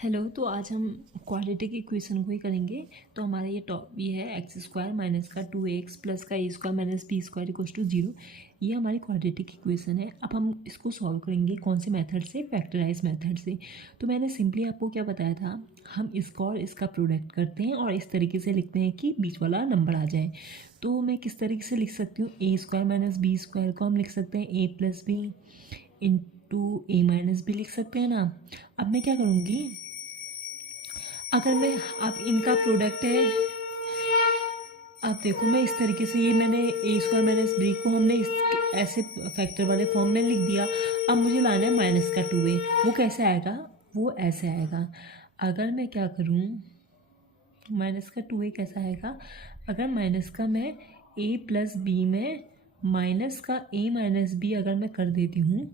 Hello. तो आज हम क्वाड्रेटिक इक्वेशन को ही करेंगे। तो हमारा ये है एक्स स्क्वायर माइनस का 2x प्लस का a square minus b square equals to 0। ये हमारी क्वाड्रेटिक इक्वेशन है। अब हम इसको सॉल्व करेंगे कौन से मेथड से? फैक्टराइज मेथड से। तो मैंने सिंपली आपको क्या बताया था, हम इसका और इसका प्रोडक्ट करते हैं और इस तरीके से लिखते हैं कि बीच वाला नंबर आ जाए। तो मैं किस तरीके से लिख सकती हूँ? ए स्क्वायर माइनस बी स्क्वायर को हम लिख सकते हैं ए प्लस बी इंटू ए माइनस बी लिख सकते हैं ना। अब मैं क्या करूँगी, अगर मैं अब इनका प्रोडक्ट है, आप देखो मैं इस तरीके से ये मैंने ए स्क्वायर माइनस बी को हमने इस ऐसे फैक्टर वाले फॉर्म में लिख दिया। अब मुझे लाना है माइनस का 2a। वो कैसे आएगा? वो ऐसे आएगा। अगर मैं क्या करूँ, माइनस का 2a कैसा आएगा? अगर माइनस का मैं a प्लस बी में माइनस का a माइनस बी अगर मैं कर देती हूँ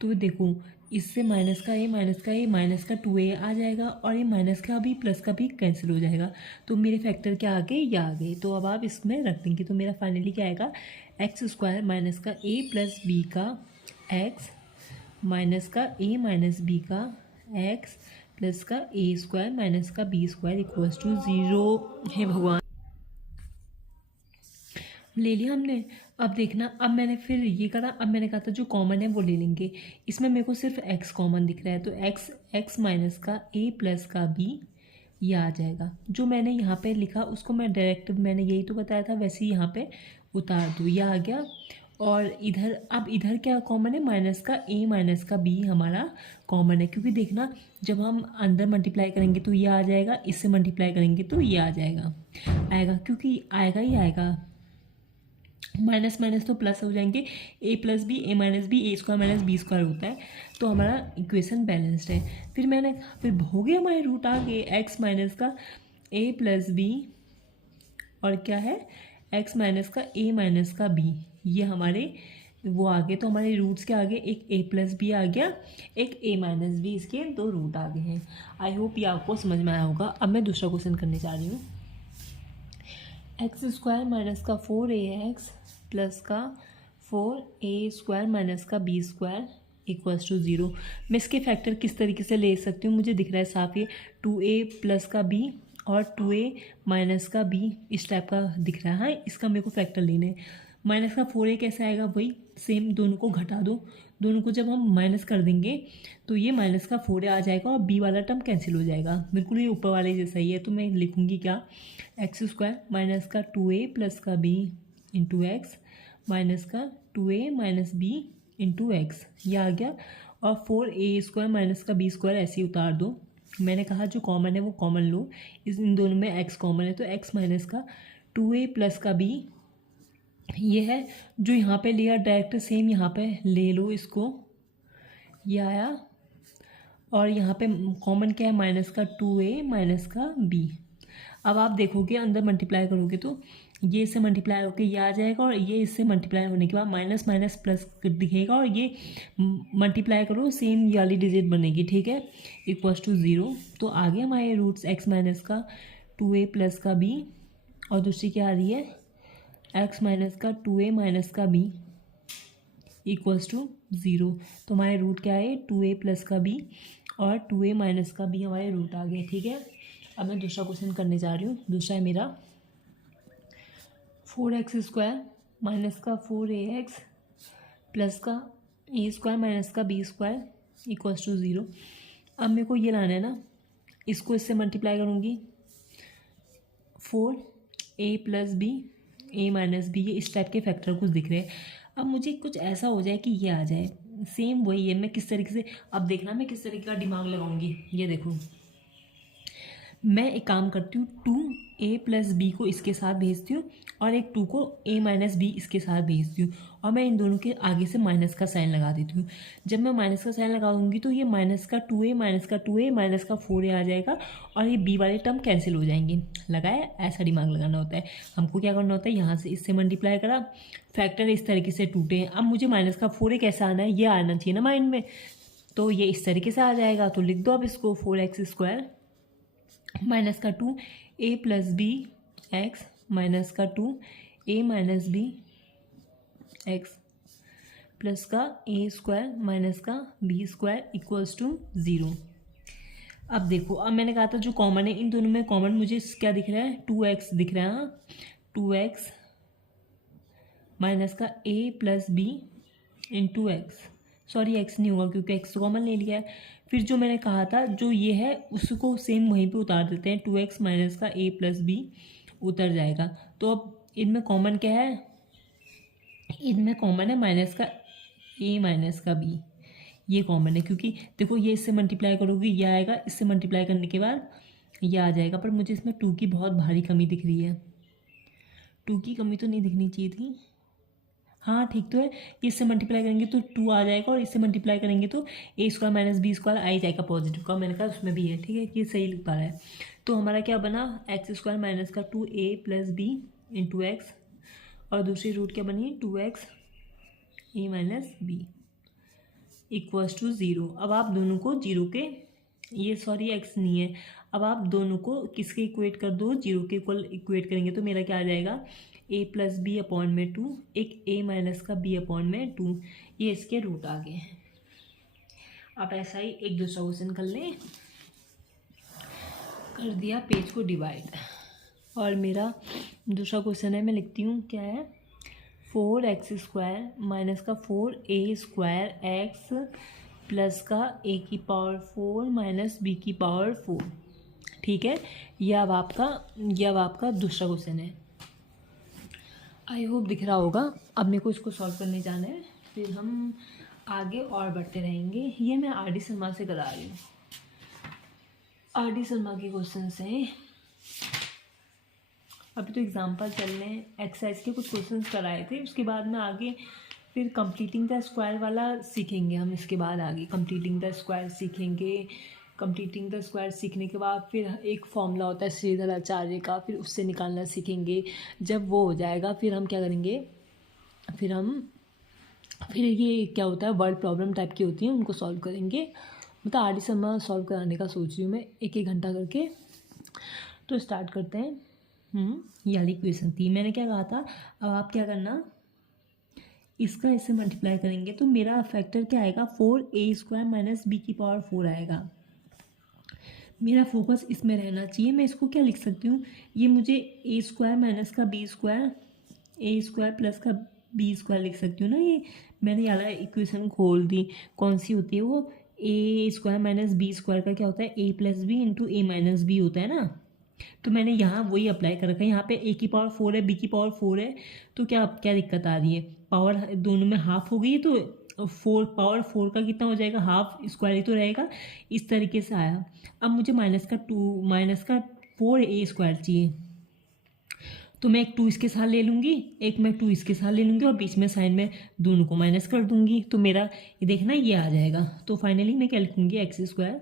तो देखो इससे माइनस का a माइनस का 2a आ जाएगा और ये माइनस का भी प्लस का भी कैंसिल हो जाएगा। तो मेरे फैक्टर क्या आ गए? या आ गए। तो अब आप इसमें रख देंगे तो मेरा फाइनली क्या आएगा? एक्स स्क्वायर माइनस का a प्लस बी का x माइनस का a माइनस बी का x प्लस का ए स्क्वायर माइनस का बी स्क्वायर इक्वल्स टू 0 है। भगवान, ले लिया हमने। अब देखना, अब मैंने फिर ये करा, अब मैंने कहा था जो कॉमन है वो ले लेंगे। इसमें मेरे को सिर्फ x कॉमन दिख रहा है तो x माइनस का a प्लस का b ये आ जाएगा। जो मैंने यहाँ पे लिखा उसको मैं डायरेक्ट, मैंने यही तो बताया था वैसे ही यहाँ पे उतार दूँ, ये आ गया। और इधर, अब इधर क्या कॉमन है? माइनस का a माइनस का b हमारा कॉमन है, क्योंकि देखना जब हम अंदर मल्टीप्लाई करेंगे तो ये आ जाएगा, इससे मल्टीप्लाई करेंगे तो ये आ जाएगा, आएगा, क्योंकि आएगा ही आएगा। माइनस माइनस तो प्लस हो जाएंगे, ए प्लस बी ए माइनस बी ए स्क्वायर माइनस बी स्क्वायर होता है। तो हमारा इक्वेशन बैलेंस्ड है। फिर हो गया हमारे रूट आ गए, एक्स माइनस का ए प्लस बी और क्या है एक्स माइनस का ए माइनस का बी, ये हमारे वो आ गए। तो हमारे रूट्स क्या आ गए? एक ए प्लस बी आ गया, एक ए माइनस बी, इसके दो रूट आ गए हैं। आई होप ये आपको समझ में आया होगा। अब मैं दूसरा क्वेश्चन करने जा रही हूँ। एक्स स्क्वायर माइनस का 4ax प्लस का 4a स्क्वायर माइनस का बी स्क्वायर इक्वल्स टू 0। मैं इसके फैक्टर किस तरीके से ले सकती हूँ? मुझे दिख रहा है साफ, ये 2a प्लस का b और 2a माइनस का b इस टाइप का दिख रहा है। इसका मेरे को फैक्टर लेना है। माइनस का 4a कैसे आएगा? वही सेम, दोनों को घटा दो, दोनों को जब हम माइनस कर देंगे तो ये माइनस का 4a आ जाएगा और b वाला टर्म कैंसिल हो जाएगा। बिल्कुल ये ऊपर वाले जैसा ही है। तो मैं लिखूँगी क्या? एक्स स्क्वायर माइनस का 2a प्लस का b इंटू एक्स माइनस का 2a minus b into x, ये आ गया। और 4a स्क्वायर माइनस का b स्क्वायर ऐसे ही उतार दो। मैंने कहा जो कॉमन है वो कॉमन लो, इन दोनों में x कॉमन है तो x माइनस का 2a प्लस का b ये है। जो यहाँ पे लिया डायरेक्ट सेम यहाँ पे ले लो इसको, ये आया। और यहाँ पे कॉमन क्या है? माइनस का 2a माइनस का b। अब आप देखोगे अंदर मल्टीप्लाई करोगे तो ये इससे मल्टीप्लाई होकर ये आ जाएगा और ये इससे मल्टीप्लाई होने के बाद माइनस माइनस प्लस दिखेगा और ये मल्टीप्लाई करो सेम ये वाली डिजिट बनेगी, ठीक है, इक्वल्स टू 0। तो आगे हमारे रूट्स x माइनस का 2a प्लस का b और दूसरी क्या आ रही है? x माइनस का 2a माइनस का b इक्वल्स टू 0। तो हमारे रूट क्या है? 2a प्लस का b और 2a माइनस का b हमारे रूट आ गए, ठीक है। अब मैं दूसरा क्वेश्चन करने जा रही हूँ। दूसरा है मेरा 4x स्क्वायर माइनस का 4ax प्लस का ए स्क्वायर माइनस का बी स्क्वायर इक्वल्स टू 0। अब मेरे को ये लाना है ना, इसको इससे मल्टीप्लाई करूँगी, 4a प्लस बी ए माइनस बी, ये इस टाइप के फैक्टर कुछ दिख रहे हैं। अब मुझे कुछ ऐसा हो जाए कि ये आ जाए, सेम वही है। मैं किस तरीके से, अब देखना मैं किस तरीके का दिमाग लगाऊंगी। ये देखो मैं एक काम करती हूँ, 2a प्लस बी को इसके साथ भेजती हूँ और एक 2 को a माइनस बी इसके साथ भेजती हूँ और मैं इन दोनों के आगे से माइनस का साइन लगा देती हूँ। जब मैं माइनस का साइन लगा दूँगी तो ये माइनस का 2a माइनस का 2a माइनस का 4a आ जाएगा और ये b वाले टर्म कैंसिल हो जाएंगे। लगाया? ऐसा दिमाग लगाना होता है हमको। क्या करना होता है? यहाँ से इससे मल्टीप्लाई करा, फैक्टर इस तरीके से टूटे हैं। अब मुझे माइनस का 4a कैसा आना है? ये आना चाहिए ना माइंड में, तो ये इस तरीके से आ जाएगा। तो लिख दो अब इसको, 4x स्क्वायर माइनस का 2a plus B x minus का 2a minus B x plus का ए स्क्वायर माइनस का बी स्क्वायर इक्वल्स टू 0। अब देखो, अब मैंने कहा था जो कॉमन है इन दोनों में कॉमन मुझे क्या दिख रहा है, 2x दिख रहा है। हाँ, 2x माइनस का a plus b into x, sorry x नहीं होगा क्योंकि x तो कॉमन ले लिया है। फिर जो मैंने कहा था जो ये है उसको सेम वहीं पे उतार देते हैं, 2x माइनस का a प्लस बी उतर जाएगा। तो अब इनमें कॉमन क्या है, इनमें कॉमन है माइनस का a माइनस का b, ये कॉमन है क्योंकि देखो ये इससे मल्टीप्लाई करोगे ये आएगा, इससे मल्टीप्लाई करने के बाद ये आ जाएगा। पर मुझे इसमें 2 की बहुत भारी कमी दिख रही है, 2 की कमी तो नहीं दिखनी चाहिए थी। हाँ ठीक तो है, इससे मल्टीप्लाई करेंगे तो 2 आ जाएगा और इससे मल्टीप्लाई करेंगे तो a square minus b square आ ही जाएगा पॉजिटिव का, मैंने कहा उसमें भी है। ठीक है, ये सही लिख पा रहा है। तो हमारा क्या बना, एक्स स्क्वायर माइनस का 2a plus b into x, और दूसरी रूट क्या बनी 2x a minus b equals to 0। अब आप दोनों को जीरो के, ये सॉरी x नहीं है, अब आप दोनों को किसके इक्वेट कर दो, 0 के इक्वल इक्वेट करेंगे तो मेरा क्या आ जाएगा, a प्लस बी अपॉन में 2, एक a माइनस का b अपॉन में 2, ये इसके रूट आ गए हैं। आप ऐसा ही एक दूसरा क्वेश्चन कर लें, कर दिया पेज को डिवाइड। और मेरा दूसरा क्वेश्चन है, मैं लिखती हूँ क्या है, 4x स्क्वायर माइनस का 4a स्क्वायर एक्स प्लस का a की पावर 4 माइनस b की पावर 4। ठीक है, यह अब आपका दूसरा क्वेश्चन है। आई होप दिख रहा होगा। अब मेरे को इसको सॉल्व करने जाना है, फिर हम आगे और बढ़ते रहेंगे। ये मैं आर डी शर्मा से करा रही हूँ, आर डी शर्मा के क्वेश्चन हैं। अभी तो एग्जाम्पल चल रहे हैं, एक्सरसाइज के कुछ क्वेश्चंस कराए थे, उसके बाद में आगे फिर कंप्लीटिंग द स्क्वायर वाला सीखेंगे हम। इसके बाद आगे कंप्लीटिंग द स्क्वायर सीखेंगे। कंप्लीटिंग द स्क्वायर सीखने के बाद फिर एक फॉर्मूला होता है श्रीधराचार्य का, फिर उससे निकालना सीखेंगे। जब वो हो जाएगा फिर हम क्या करेंगे, फिर ये क्या होता है, वर्ड प्रॉब्लम टाइप की होती हैं, उनको सॉल्व करेंगे। मतलब आर डी शर्मा सॉल्व कराने का सोच रही हूँ मैं, 1-1 घंटा करके। तो स्टार्ट करते हैं। ये वाली क्वेश्चन थी, मैंने क्या कहा था, अब आप क्या करना, इसका इससे मल्टीप्लाई करेंगे तो मेरा फैक्टर क्या आएगा, 4a स्क्वायर माइनस बी की पावर 4 आएगा। मेरा फोकस इसमें रहना चाहिए। मैं इसको क्या लिख सकती हूँ, ये मुझे a स्क्वायर माइनस का b square, a square plus का b स्क्वायर लिख सकती हूँ ना। ये मैंने ये वाला इक्वेशन खोल दी, कौन सी होती है वो, a square minus b square का क्या होता है, a plus b into a minus b होता है ना। तो मैंने यहाँ वही अप्लाई कर रखा है। यहाँ पे a की पावर 4 है, b की पावर 4 है, तो क्या दिक्कत आ रही है, पावर दोनों में हाफ हो गई है, तो 4 पावर 4 का कितना हो जाएगा, हाफ स्क्वायर ही तो रहेगा। इस तरीके से आया। अब मुझे माइनस का 4a स्क्वायर चाहिए, तो मैं एक 2 इसके साथ ले लूँगी, एक मैं 2 इसके साथ ले लूँगी और बीच में साइन में दोनों को माइनस कर दूँगी, तो मेरा ये देखना ये आ जाएगा। तो फाइनली मैं क्या लिखूँगी, एक्स स्क्वायर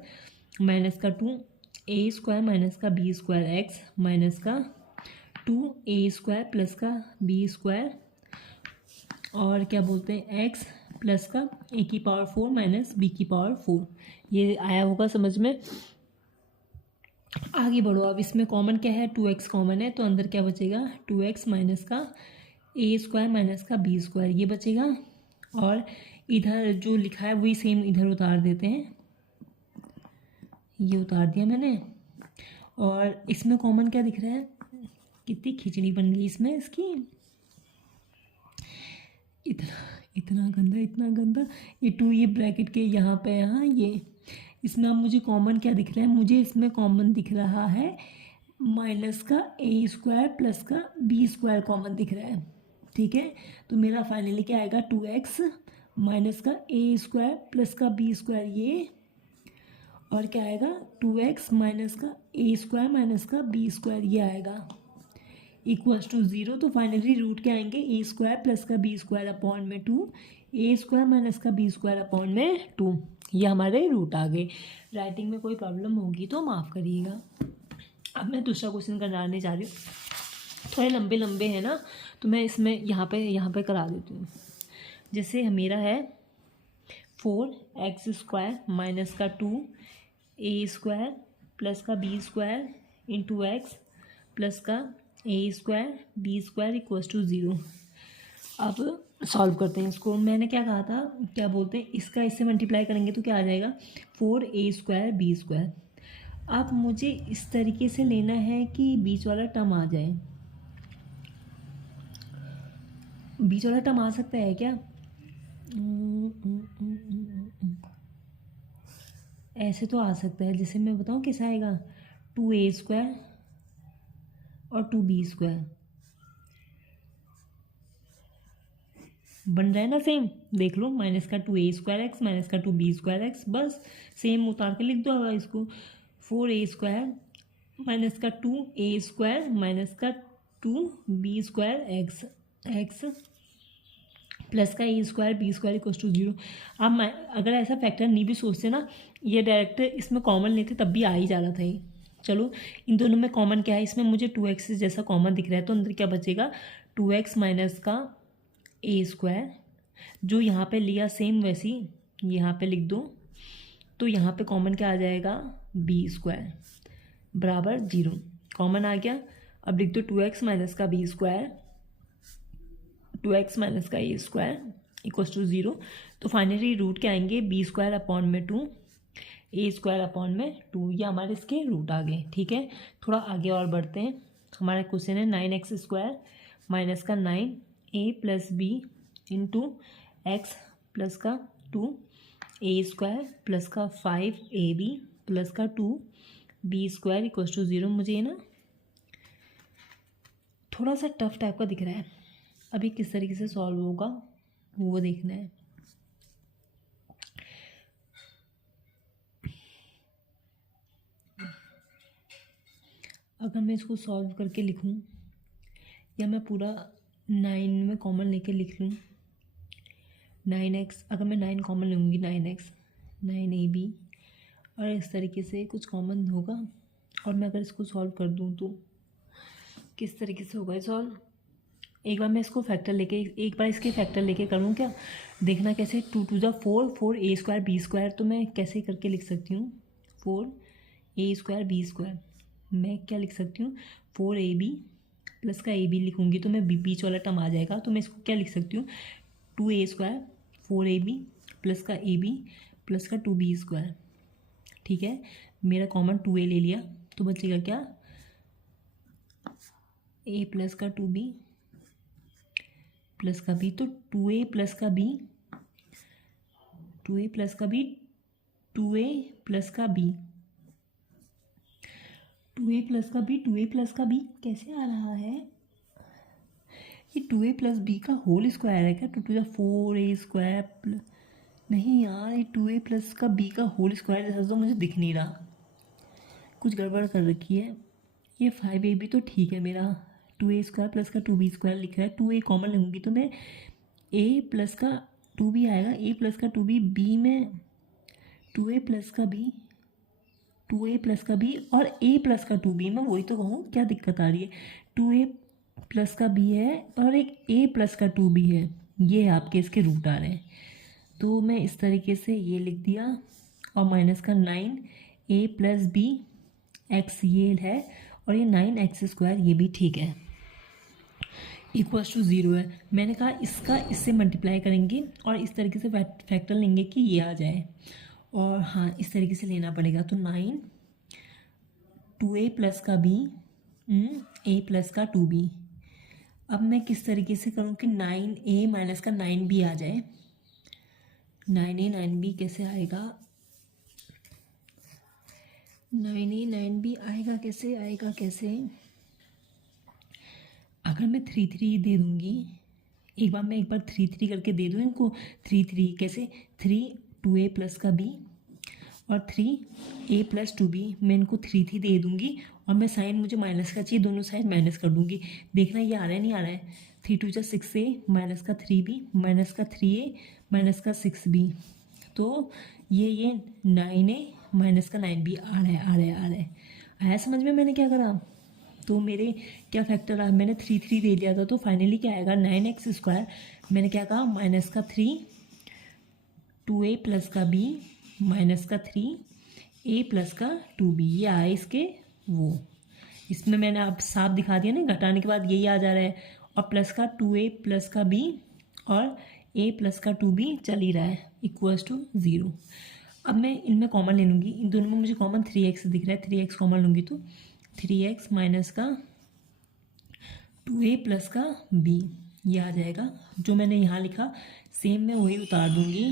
माइनस का 2a स्क्वायर माइनस का b स्क्वायर एक्स माइनस का 2a स्क्वायर प्लस का b स्क्वायर, और क्या बोलते हैं, x प्लस का a की पावर 4 माइनस b की पावर 4। ये आया होगा समझ में। आगे बढ़ो। अब इसमें कॉमन क्या है, 2x कॉमन है, तो अंदर क्या बचेगा, 2x माइनस का a स्क्वायर माइनस का b स्क्वायर, ये बचेगा। और इधर जो लिखा है वही सेम इधर उतार देते हैं, ये उतार दिया मैंने। और इसमें कॉमन क्या दिख रहा है, कितनी खिचड़ी बन गई इसमें इसकी, इतना गंदा। ये 2 ये ब्रैकेट के यहाँ पे, यहाँ ये इसमें अब मुझे कॉमन क्या दिख रहा है, मुझे इसमें कॉमन दिख रहा है माइनस का a स्क्वायर प्लस का b स्क्वायर कॉमन दिख रहा है। ठीक है, तो मेरा फाइनली क्या आएगा, 2x माइनस का a स्क्वायर प्लस का b स्क्वायर, ये और क्या आएगा, 2x माइनस का a स्क्वायर माइनस का b स्क्वायर, ये आएगा इक्वल्स टू 0। तो फाइनली रूट क्या आएंगे, a स्क्वायर प्लस का b स्क्वायर अपॉन में 2, a स्क्वायर माइनस का b स्क्वायर अपॉन में 2, ये हमारे रूट आ गए। राइटिंग में कोई प्रॉब्लम होगी तो माफ़ करिएगा। अब मैं दूसरा क्वेश्चन कराने जा रही हूँ, थोड़े लंबे हैं ना, तो मैं इसमें यहाँ पे करा देती हूँ। जैसे मेरा है 4x स्क्वायर माइनस का 2a स्क्वायर प्लस का b square into x plus का a square b square equals to 0। अब सॉल्व करते हैं इसको। मैंने क्या कहा था, क्या बोलते हैं, इसका इससे मल्टीप्लाई करेंगे तो क्या आ जाएगा, 4a स्क्वायर b स्क्वायर। अब मुझे इस तरीके से लेना है कि बीच वाला टर्म आ जाए। बीच वाला टर्म आ सकता है क्या? ऐसे तो आ सकता है, जैसे मैं बताऊँ कैसे आएगा, 2a² और 2b² बन रहा है ना सेम। देख लो, माइनस का 2a² माइनस का 2b², बस सेम उतार के लिख दो अब इसको। 4a² माइनस का 2a² माइनस का 2b² एक्स प्लस का a² b² इक्वल टू 0। अब मैं अगर ऐसा फैक्टर नहीं भी सोचते ना, ये डायरेक्ट इसमें कॉमन लेते तब भी आ ही जा रहा था ये। चलो, इन दोनों में कॉमन क्या है, इसमें मुझे 2x जैसा कॉमन दिख रहा है, तो अंदर क्या बचेगा, 2x माइनस का a², जो यहाँ पे लिया सेम वैसी यहाँ पे लिख दो, तो यहाँ पे कॉमन क्या आ जाएगा, b² बराबर 0। कॉमन आ गया। अब लिख दो 2x माइनस का b², 2x माइनस का a² इक्वल्स टू 0। तो फाइनली रूट क्या आएंगे, b² अपॉन में 2, a² अपॉन में 2, ये हमारे इसके रूट आ गए। ठीक है, थोड़ा आगे और बढ़ते हैं। हमारा क्वेश्चन है 9x² माइनस का 9a plus b into x plus का 2a² प्लस का 5ab प्लस का 2b² इक्वल्स टू 0। मुझे ये ना थोड़ा सा टफ टाइप का दिख रहा है, अभी किस तरीके से सॉल्व होगा वो देखना है। अगर मैं इसको सॉल्व करके लिखूं, या मैं पूरा 9 में कॉमन लेके लिख लूँ, 9x, अगर मैं 9 कॉमन लूँगी 9x 9ab, और इस तरीके से कुछ कॉमन होगा, और मैं अगर इसको सॉल्व कर दूँ तो किस तरीके से होगा सॉल्व। एक बार मैं इसको फैक्टर लेके, एक बार इसके फैक्टर लेके करूँ क्या, देखना कैसे। 2 2 जा 4, 4a² b², तो मैं कैसे करके लिख सकती हूँ, 4a² b²। मैं क्या लिख सकती हूँ, 4ab प्लस का ab लिखूँगी तो मैं बीच वाला टर्म आ जाएगा, तो मैं इसको क्या लिख सकती हूँ, 2a² 4ab प्लस का ab प्लस का 2b²। ठीक है, मेरा कॉमन 2a ले लिया, तो बचेगा क्या, a प्लस का 2b प्लस का b, तो 2a प्लस का b 2a प्लस का b 2a प्लस का b 2a प्लस का b 2a प्लस का b कैसे आ रहा है, ये 2a प्लस b का होल स्क्वायर है क्या, 2 2 4a², नहीं यार, ये 2a प्लस का b का होल स्क्वायर जैसा तो मुझे दिख नहीं रहा, कुछ गड़बड़ कर रखी है। ये 5ab तो ठीक है, मेरा 2a² प्लस का 2b² लिखा है, 2a कॉमन लूँगी तो मैं a प्लस का 2b आएगा, a प्लस का 2b, b में 2a प्लस का b 2a प्लस का b और a प्लस का 2b, मैं वही तो कहूँ क्या दिक्कत आ रही है। 2a प्लस का b है और एक a प्लस का 2b है, ये आपके इसके रूट आ रहे हैं, तो मैं इस तरीके से ये लिख दिया, और माइनस का 9a प्लस b x ये है, और ये 9x² ये भी ठीक है, इक्वल्स टू 0 है। मैंने कहा इसका इससे मल्टीप्लाई करेंगे और इस तरीके से फैक्टर लेंगे कि ये आ जाए, और हाँ इस तरीके से लेना पड़ेगा। तो 9 2a प्लस का b a प्लस का 2b। अब मैं किस तरीके से करूँ कि 9a माइनस का 9b आ जाए, 9a 9b कैसे आएगा, 9a 9b आएगा कैसे, अगर मैं 3 3 दे दूँगी, एक बार 3 3 करके दे दूँ इनको, 3 3 कैसे, 3 2a प्लस का b और 3a प्लस 2b, मैं इनको 3 3 दे दूँगी, और मैं साइन मुझे माइनस का चाहिए, दोनों साइड माइनस कर दूँगी, देखना ये आ रहा है नहीं आ रहा है। 3 2 जा 6a माइनस का 3b माइनस का 3a माइनस का 6b, तो ये 9a माइनस का 9b आ रहा है। आया समझ में मैंने क्या करा, तो मेरे क्या फैक्टर आ, मैंने 3 3 दे दिया था, तो फाइनली क्या आएगा, 9x², मैंने क्या कहा, माइनस का 3 2a प्लस का b माइनस का 3a प्लस का 2b, ये आए इसके वो, इसमें मैंने अब साफ दिखा दिया ना, घटाने के बाद यही आ जा रहा है, और प्लस का 2a प्लस का b और a प्लस का 2b चल ही रहा है, इक्वल्स टू 0। अब मैं इनमें कॉमन ले लूँगी, इन दोनों में मुझे कॉमन 3x दिख रहा है, 3x कॉमन लूँगी तो 3x माइनस का 2a प्लस का b ये आ जाएगा। जो मैंने यहाँ लिखा सेम मैं वही उतार दूँगी।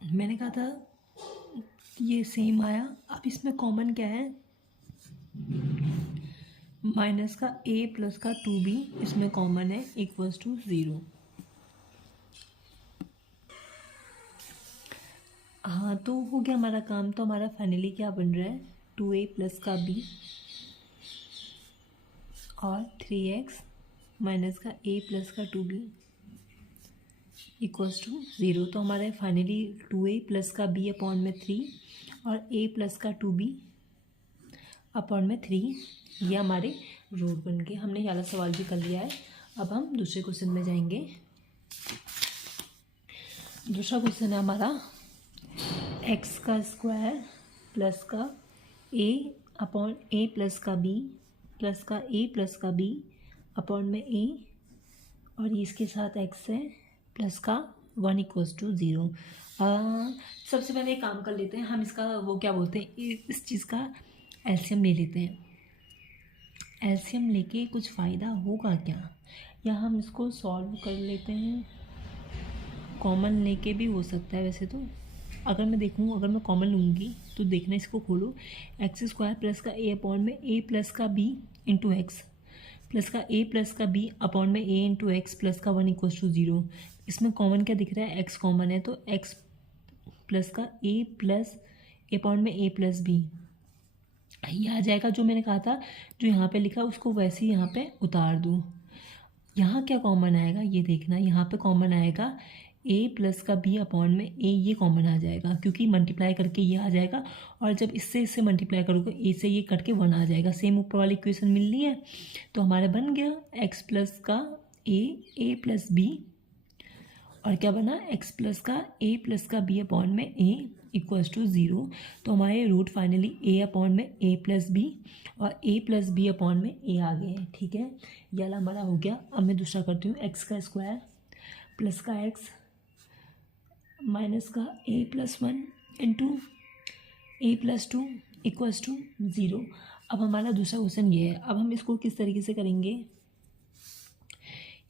मैंने कहा था ये सेम आया। अब इसमें कॉमन क्या है, माइनस का a प्लस का 2b इसमें कॉमन है इक्वल्स टू 0। हाँ तो हो गया हमारा काम। तो हमारा फाइनली क्या बन रहा है, 2a प्लस का b और 3x माइनस का a प्लस का 2b इक्वल्स टू 0। तो हमारा फाइनली 2a प्लस का b अपॉन में 3 और a प्लस का 2b अपॉन में 3 ये हमारे रूट बन गए। हमने ये वाला सवाल भी कर लिया है। अब हम दूसरे क्वेश्चन में जाएंगे। दूसरा क्वेश्चन है हमारा x का स्क्वायर प्लस का a अपॉन a प्लस का b प्लस का a प्लस का b अपॉन में a और इसके साथ x है प्लस का 1 इक्वल्स टू 0। सबसे पहले एक काम कर लेते हैं, हम इसका वो क्या बोलते हैं, इस चीज़ का एलसीएम ले लेते हैं। एलसीएम लेके कुछ फ़ायदा होगा क्या, या हम इसको सॉल्व कर लेते हैं। कॉमन लेके भी हो सकता है वैसे तो। अगर मैं देखूँ, अगर मैं कॉमन लूँगी तो देखना, इसको खोलो, एक्स स्क्वायर प्लस का ए अपॉन में ए प्लस का बी इंटू एक्स प्लस का ए प्लस का बी अपॉन में ए इंटू एक्स प्लस का 1 इक्वल्स टू 0। इसमें कॉमन क्या दिख रहा है, एक्स कॉमन है तो एक्स प्लस का ए प्लस ए अपॉन में ए प्लस बी ये आ जाएगा। जो मैंने कहा था, जो यहाँ पे लिखा उसको वैसे ही यहाँ पे उतार दूँ। यहाँ क्या कॉमन आएगा ये देखना, यहाँ पे कॉमन आएगा a प्लस का b अपॉन में a, ये कॉमन आ जाएगा क्योंकि मल्टीप्लाई करके ये आ जाएगा और जब इससे इससे मल्टीप्लाई करोगे a से ये कट के 1 आ जाएगा। सेम ऊपर वाली इक्वेशन मिल रही है तो हमारा बन गया x प्लस का a प्लस b और क्या बना x प्लस का a प्लस का b अपॉन में a इक्वल्स टू 0। तो हमारे रूट फाइनली a अपॉन में a प्लस b और a प्लस बी अपॉन में a आ गए हैं। ठीक है, ये वाला हमारा हो गया। अब मैं दूसरा करती हूँ, x का स्क्वायर प्लस का x माइनस का a plus 1 into a plus 2 equals to 0। अब हमारा दूसरा क्वेश्चन ये है। अब हम इसको किस तरीके से करेंगे,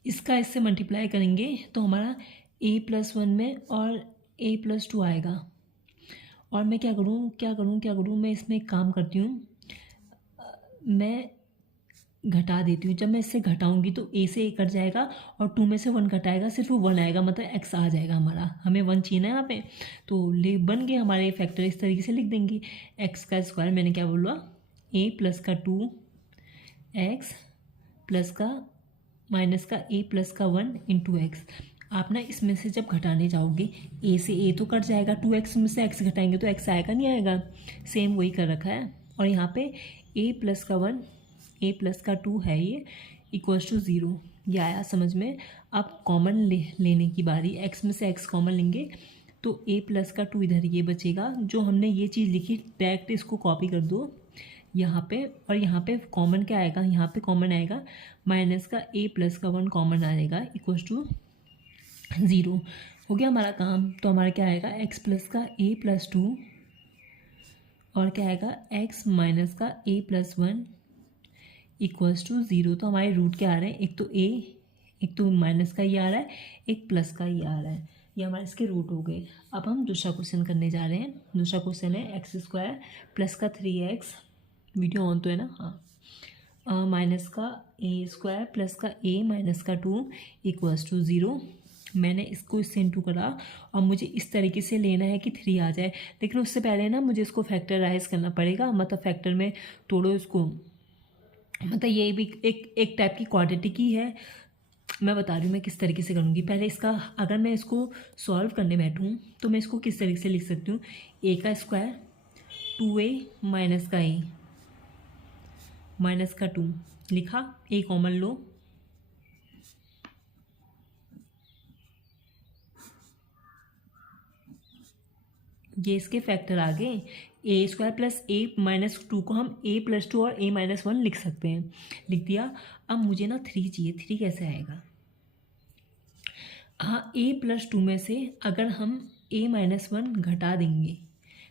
इसका इससे मल्टीप्लाई करेंगे तो हमारा a प्लस 1 में और a प्लस 2 आएगा। और मैं क्या करूँ, मैं इसमें एक काम करती हूँ, मैं घटा देती हूँ। जब मैं इससे घटाऊंगी तो a से a कट जाएगा और 2 में से 1 घटाएगा, सिर्फ 1 आएगा, मतलब x आ जाएगा हमारा। हमें 1 चाहिए ना यहाँ पे, तो ले बन गए हमारे फैक्टर। इस तरीके से लिख देंगे, x का स्क्वायर मैंने क्या बोला, a प्लस का 2x प्लस का माइनस का a प्लस का 1 इंटू एक्स। आप ना इसमें से जब घटाने जाओगे a से a तो कट जाएगा, 2x में से x घटाएंगे तो x आएगा नहीं आएगा, सेम वही कर रखा है। और यहाँ पे a प्लस का 1 a प्लस का 2 है ये इक्वल्स टू 0। ये आया समझ में। अब कॉमन लेने की बारी, x में से x कॉमन लेंगे तो a प्लस का 2 इधर ये बचेगा। जो हमने ये चीज़ लिखी डायरेक्ट इसको कॉपी कर दो यहाँ पे, और यहाँ पे कॉमन क्या आएगा, यहाँ पे कॉमन आएगा माइनस का a प्लस का 1 कॉमन आएगा इक्वल्स टू 0। हो गया हमारा काम। तो हमारा क्या आएगा, x प्लस का a प्लस 2 और क्या आएगा x माइनस का a प्लस 1 इक्वल्स टू 0। तो हमारे रूट क्या आ रहे हैं, एक तो a, एक तो माइनस का ये आ रहा है, एक प्लस का ये आ रहा है, ये हमारे इसके रूट हो गए। अब हम दूसरा क्वेश्चन करने जा रहे हैं। दूसरा क्वेश्चन है एक्स स्क्वायर प्लस का 3x, वीडियो ऑन तो है ना, हाँ, माइनस का a स्क्वायर प्लस का a माइनस का 2 इक्वल्स टू 0। मैंने इसको इससे इंटू करा और मुझे इस तरीके से लेना है कि 3 आ जाए, लेकिन उससे पहले ना मुझे इसको फैक्टराइज करना पड़ेगा, मतलब फैक्टर में तोड़ो इसको, मतलब ये भी एक टाइप की क्वाड्रेटिक ही है। मैं बता रही हूँ मैं किस तरीके से करूँगी। पहले इसका अगर मैं इसको सॉल्व करने बैठूँ तो मैं इसको किस तरीके से लिख सकती हूँ, a का स्क्वायर 2a माइनस का a माइनस का 2 लिखा, a कॉमन लो, ये इसके फैक्टर आ गए। ए स्क्वायर प्लस a माइनस 2 को हम a प्लस 2 और a माइनस 1 लिख सकते हैं, लिख दिया। अब मुझे ना 3 चाहिए, 3 कैसे आएगा। हाँ, ए प्लस टू में से अगर हम ए माइनस वन घटा देंगे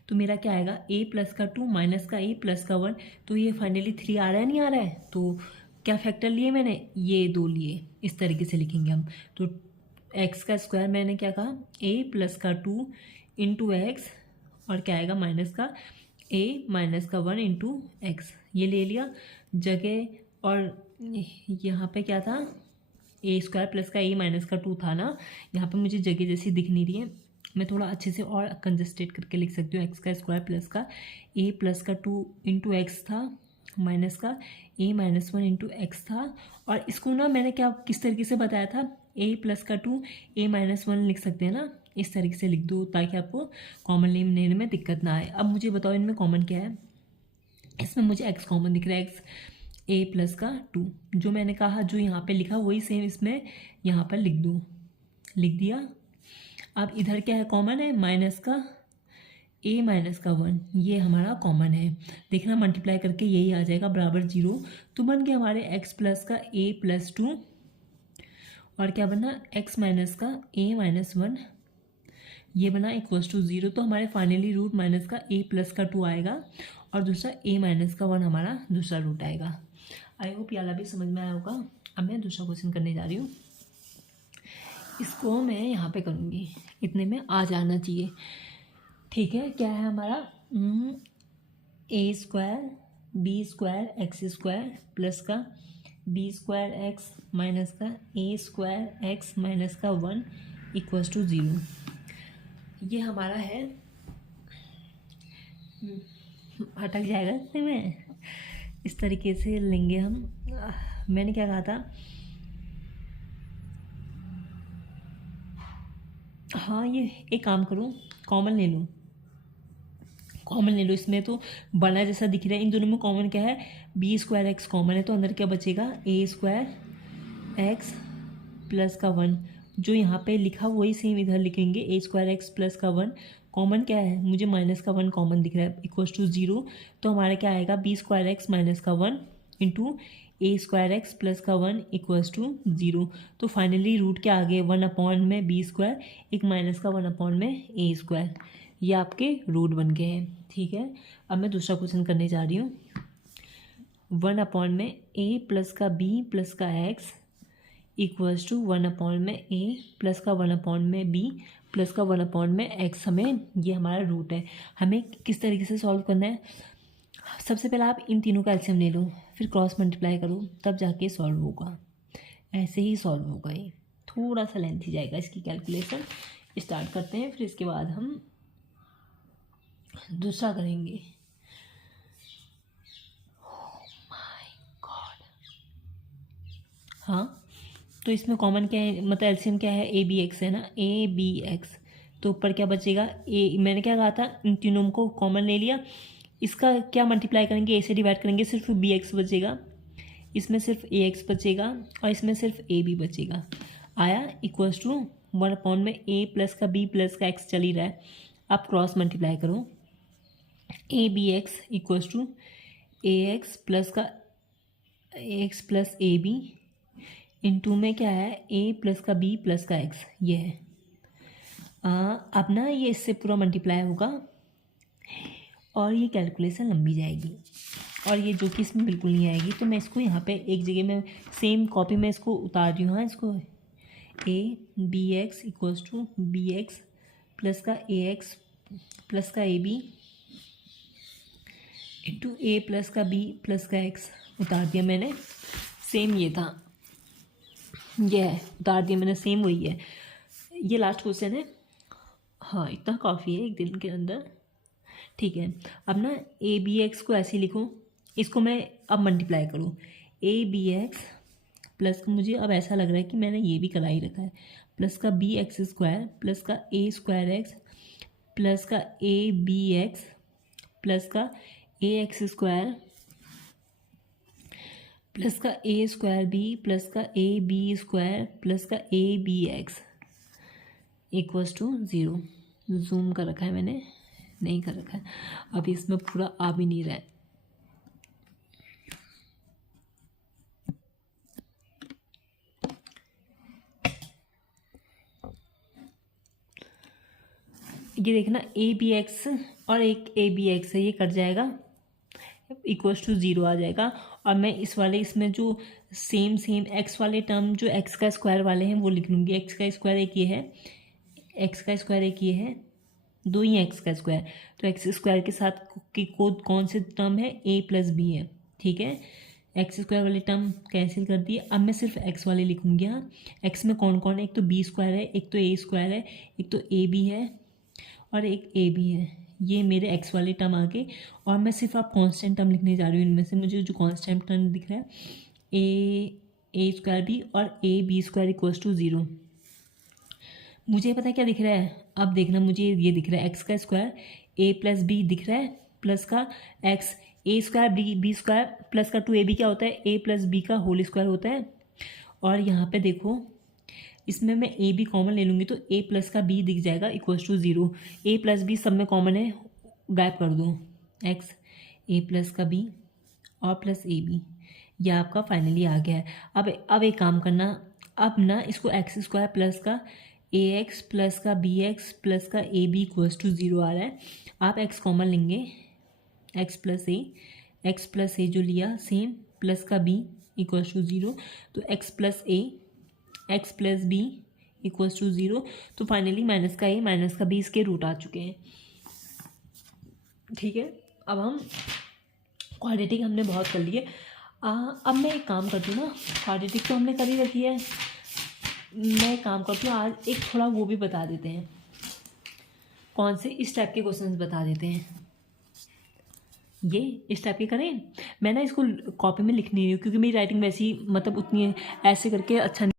तो मेरा क्या आएगा, ए प्लस का टू माइनस का ए प्लस का वन, तो ये फाइनली थ्री आ रहा है नहीं आ रहा है। तो क्या फैक्टर लिए मैंने, ये दो लिए, इस तरीके से लिखेंगे हम। तो एक्स का स्क्वायर मैंने क्या कहा, ए प्लस का टू इंटू एक्स, और क्या आएगा माइनस का ए माइनस का वन इंटू एक्स, ये ले लिया जगह। और यहाँ पे क्या था, ए स्क्वायर प्लस का ए माइनस का टू था ना, यहाँ पे मुझे जगह जैसी दिख नहीं रही है, मैं थोड़ा अच्छे से और कंजस्टेड करके लिख सकती हूँ। एक्स का स्क्वायर प्लस का ए प्लस का टू इंटू एक्स था, माइनस का a minus one into x था। और इसको ना मैंने क्या किस तरीके से बताया था, ए प्लस का टू ए माइनस वन लिख सकते हैं ना, इस तरीके से लिख दो ताकि आपको कॉमन लेने में दिक्कत ना आए। अब मुझे बताओ इनमें कॉमन क्या है, इसमें मुझे एक्स कॉमन दिख रहा है, एक्स ए प्लस का टू, जो मैंने कहा जो यहाँ पे लिखा वही सेम इसमें यहाँ पर लिख दो, लिख दिया। अब इधर क्या है कॉमन है, माइनस का ए माइनस का वन, ये हमारा कॉमन है। देखना मल्टीप्लाई करके यही आ जाएगा बराबर जीरो। तो बन गया हमारे एक्स प्लस का ए प्लस टू, और क्या बना एक्स माइनस का ए माइनस वन, ये बना इक्वल्स टू जीरो। तो हमारे फाइनली रूट माइनस का ए प्लस का टू आएगा, और दूसरा ए माइनस का वन हमारा दूसरा रूट आएगा। आई होप याला भी समझ में आया होगा। अब मैं दूसरा क्वेश्चन करने जा रही हूँ, इसको मैं यहाँ पे करूँगी, इतने में आ जाना चाहिए। ठीक है, क्या है हमारा, a square b square x square plus का बी स्क्वायर एक्स माइनस का ए स्क्वायर एक्स माइनस का वन इक्वल्स टू ज़ीरो। ये हमारा है, अटक जाएगा इतने में, इस तरीके से लेंगे हम। मैंने क्या कहा था, हाँ ये एक काम करूँ, कॉमन ले लूँ, कॉमन ले लो। इसमें तो बड़ा जैसा दिख रहा है, इन दोनों में कॉमन क्या है, बी स्क्वायर एक्स कॉमन है, तो अंदर क्या बचेगा, ए स्क्वायर एक्स प्लस का वन, जो यहाँ पे लिखा वही सेम इधर लिखेंगे, ए स्क्वायर एक्स प्लस का वन। कॉमन क्या है, मुझे माइनस का वन कॉमन दिख रहा है, इक्वल्स टू जीरो। तो हमारा क्या आएगा, बी स्क्वायर एक्स माइनस का वन इंटू ए स्क्वायर एक्स प्लस का वन इक्वल्स टू जीरो। तो फाइनली रूट क्या आ गए, वन अपॉन में बी स्क्वायर, एक माइनस का वन अपॉन में ए स्क्वायर, ये आपके रूट बन गए हैं। ठीक है, अब मैं दूसरा क्वेश्चन करने जा रही हूँ। वन अपॉन में ए प्लस का बी प्लस का x equals to one upon में ए प्लस का वन अपॉन में बी प्लस का वन अपॉन में एक्स, हमें ये हमारा रूट है। हमें किस तरीके से सॉल्व करना है, सबसे पहले आप इन तीनों का एलसीएम ले लो, फिर क्रॉस मल्टीप्लाई करो, तब जाके सॉल्व होगा। ऐसे ही सॉल्व होगा, ये थोड़ा सा लेंथी जाएगा इसकी कैलकुलेशन। स्टार्ट करते हैं, फिर इसके बाद हम दूसरा करेंगे। हाँ, तो इसमें कॉमन क्या है, मतलब एलसीएम क्या है, ए बी एक्स है ना, ए बी एक्स। तो ऊपर क्या बचेगा, ए, मैंने क्या कहा था, इन तीनों को कॉमन ले लिया, इसका क्या मल्टीप्लाई करेंगे, ए से डिवाइड करेंगे, सिर्फ बी एक्स बचेगा, इसमें सिर्फ ए एक्स बचेगा, और इसमें सिर्फ ए बी बचेगा। आया इक्वल्स टू वन अपॉन में ए प्लस का बी प्लस का एक्स चल ही रहा है। आप क्रॉस मल्टीप्लाई करो, a b x equals to a x plus का x plus a b into में क्या है, ए प्लस का बी प्लस का एक्स, ये है। अब ना ये इससे पूरा मल्टीप्लाई होगा, और ये कैलकुलेशन लंबी जाएगी, और ये जो कि इसमें बिल्कुल नहीं आएगी। तो मैं इसको यहाँ पे एक जगह में सेम कॉपी में इसको उतार रही हूँ। हाँ, इसको a b x equals to b x plus का ए एक्स प्लस का a b into a plus का बी प्लस का एक्स उतार दिया मैंने। सेम ये था, ये है, उतार दिया मैंने, सेम वही है। ये लास्ट क्वेश्चन है। हाँ, इतना काफ़ी है एक दिन के अंदर। ठीक है, अब ना ए बी एक्स को ऐसे लिखूँ, इसको मैं अब मल्टीप्लाई करूँ, ए बी एक्स प्लस का, मुझे अब ऐसा लग रहा है कि मैंने ये भी करा ही रखा है, प्लस का बी एक्स स्क्वायर प्लस का ए स्क्वायर एक्स प्लस का ए बी एक्स प्लस का ए एक्स स्क्वायर प्लस का ए स्क्वायर बी प्लस का ए बी स्क्वायर प्लस का a b x equals to zero. Zoom कर रखा है मैंने, नहीं कर रखा है, अभी इसमें पूरा आ भी नहीं रहा है। ये देखना ए बी एक्स और एक ए बी एक्स है, ये कट जाएगा, इक्वल्स टू ज़ीरो आ जाएगा। और मैं इस वाले इसमें जो सेम एक्स वाले टर्म जो एक्स का स्क्वायर वाले हैं वो लिख लूँगी। एक्स का स्क्वायर एक ये है, एक्स का स्क्वायर एक ये है, दो ही एक्स का स्क्वायर, तो एक्स स्क्वायर के साथ की कौन से टर्म है, ए प्लस बी है, ठीक है। एक्स स्क्वायर वाले टर्म कैंसिल कर दिए, अब मैं सिर्फ एक्स वाले लिखूँगी। हाँ, एक्स में कौन कौन है, एक तो बी स्क्वायर है, एक तो ए स्क्वायर है, एक तो ए बी है और एक ए बी है, ये मेरे एक्स वाले टर्म आ गए। और मैं सिर्फ आप कांस्टेंट टर्म लिखने जा रही हूँ, इनमें से मुझे जो कांस्टेंट टर्म दिख रहा है ए स्क्वायर बी और a b square equals to zero. मुझे पता है क्या दिख रहा है, अब देखना, मुझे ये दिख रहा है एक्स का स्क्वायर ए प्लस बी दिख रहा है, प्लस का एक्स ए स्क्वायर बी स्क्वायर प्लस का टू ए बी क्या होता है, ए प्लस बी का होल स्क्वायर होता है। और यहाँ पे देखो, इसमें मैं ए बी कॉमन ले लूँगी तो ए प्लस का बी दिख जाएगा equals to zero. A plus b सब में कॉमन है, गायब कर दो, एक्स ए प्लस का बी और प्लस ए बी, यह आपका फाइनली आ गया है। अब एक काम करना, अब ना इसको एक्स स्क्वायर प्लस का ए एक्स प्लस का बी एक्स प्लस का a b equals to zero आ रहा है। आप एक्स कॉमन लेंगे, एक्स प्लस ए जो लिया सेम प्लस का बी इक्वल्स टू ज़ीरो, तो x plus b equals to zero. तो फाइनली माइनस का ए माइनस का बी इसके रूट आ चुके हैं, ठीक है। अब हम क्वाड्रेटिक हमने बहुत कर लिए, अब मैं एक काम करती हूँ ना, क्वाड्रेटिक तो हमने कर ही रखी है, मैं एक काम करती हूँ आज एक थोड़ा वो भी बता देते हैं, कौन से इस टाइप के क्वेश्चंस बता देते हैं। ये इस टाइप के करें, मैं ना इसको कॉपी में लिख नहीं रही हूँ क्योंकि मेरी राइटिंग वैसी मतलब उतनी ऐसे करके अच्छा नहीं